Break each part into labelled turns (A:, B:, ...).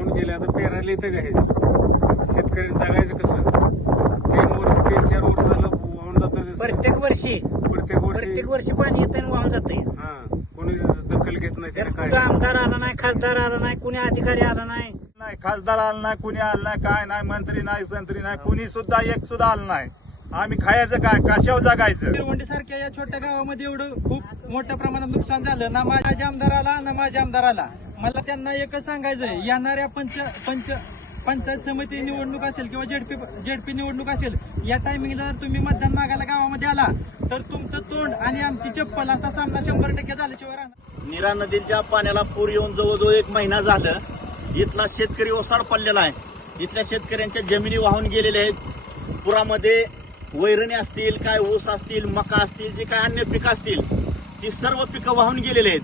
A: वाहून गेले आता पेरायला इथं काय शेतकऱ्यांनी जगायचं कसं? तीन वर्ष तीन चार वर्ष झालं वाहून जातं
B: प्रत्येक वर्षी.
A: प्रत्येक वर्षी.
B: प्रत्येक वर्षी पाणी येतं आणि वाहून जातंय.
A: हा कोणी दखल घेत नाही
B: कुठं
A: काय?
B: आमदार आला नाही खासदार आला नाही कुणी अधिकारी आला नाही.
C: नाही खासदार आला नाही कुणी आलं नाही काय नाही मंत्री नाही संत्री नाही कुणी सुद्धा एक सुद्धा आलं नाही. आम्ही खायचं काय कशावर जगायचं?
D: तिरवंडी सारख्या या छोट्या गावामध्ये एवढं खूप मोठ्या प्रमाणात नुकसान झालं. ना माझ्या आमदाराला ना माझ्या आमदाराला मला त्यांना एकच सांगायचंय येणाऱ्या पंच पंच पंचायत समिती निवडणूक असेल किंवा जेडपी जेडपी निवडणूक असेल या टायमिंगला जर तुम्ही मतदान मागायला गावामध्ये आला तर तुमचं तोंड आणि आमची चप्पल असा सामना शंभर टक्के झाल्याशिवाय राहणार
E: नीरा नदीच्या पाण्याला पूर येऊन जवळजवळ एक महिना झालं. इथला शेतकरी ओसाड पडलेला आहे. इथल्या शेतकऱ्यांच्या जमिनी वाहून गेलेल्या आहेत. पुरामध्ये वैरणी असतील काय ऊस असतील मका असतील जे काय अन्य पिकं असतील ती सर्व पिकं वाहून गेलेली आहेत.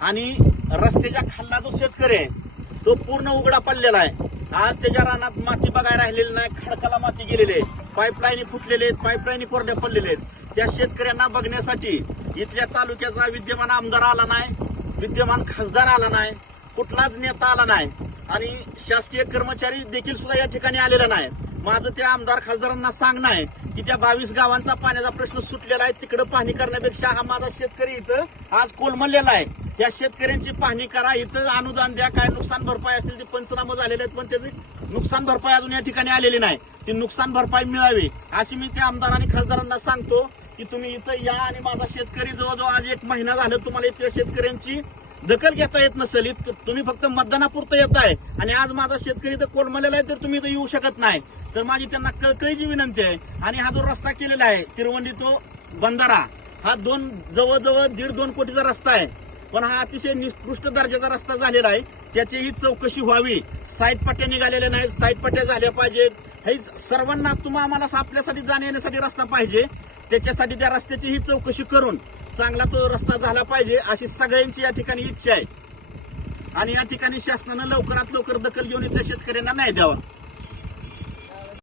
E: आणि रस्त्याच्या खाल्ला जो शेतकरी आहे. तो पूर्ण उघडा पडलेला आहे. आज त्याच्या रानात माती बघायला राहिलेली नाही खडकाला माती गेलेली आहे. पाईपलाईनी फुटलेले आहेत पाईपलाईनी कोरड्या पडलेले आहेत. त्या शेतकऱ्यांना बघण्यासाठी इथल्या तालुक्याचा विद्यमान आमदार आला नाही विद्यमान खासदार आला नाही कुठलाच नेता आला नाही. आणि शासकीय कर्मचारी देखील सुद्धा या ठिकाणी आलेला नाही. माझं त्या आमदार खासदारांना सांगणं आहे की त्या बावीस गावांचा पाण्याचा प्रश्न सुटलेला आहे. तिकडे पाहणी करण्यापेक्षा हा माझा शेतकरी इथं आज कोलमडलेला आहे. त्या शेतकऱ्यांची पाहणी करा. इथं अनुदान द्या. काय नुकसान भरपाई असतील ते पंचनामे झालेले आहेत पण त्याची नुकसान भरपाई अजून या ठिकाणी आलेली नाही. ती नुकसान भरपाई मिळावी अशी मी त्या आमदार आणि खासदारांना सांगतो की तुम्ही इथं या आणि माझा शेतकरी जवळजवळ आज एक महिना झालं तुम्हाला इथल्या शेतकऱ्यांची दखल घेता येत नसेल इतकं तुम्ही फक्त मतदानापुरतं येत आहे आणि आज माझा शेतकरी तर कोलमलेला आहे तर तुम्ही इथं येऊ शकत नाही. तर माझी त्यांना कळकळीची विनंती आहे. आणि हा जो रस्ता केलेला आहे तिरवंडी तो बंधारा हा दोन जवळजवळ दीड दोन कोटीचा रस्ता आहे. पण हा अतिशय निकृष्ट दर्जाचा रस्ता झालेला आहे. त्याची ही चौकशी व्हावी. साईट पट्ट्या निघालेल्या नाहीत. साईट पट्ट्या झाल्या पाहिजेत. हे सर्वांना तुम्हा आम्हाला आपल्यासाठी जाण्या येण्यासाठी रस्ता पाहिजे. त्याच्यासाठी त्या रस्त्याची ही चौकशी करून चांगला तो रस्ता झाला पाहिजे अशी सगळ्यांची या ठिकाणी इच्छा आहे. आणि या ठिकाणी शासनानं लवकरात लवकर दखल घेऊन इथल्या शेतकऱ्यांना न्याय द्यावा.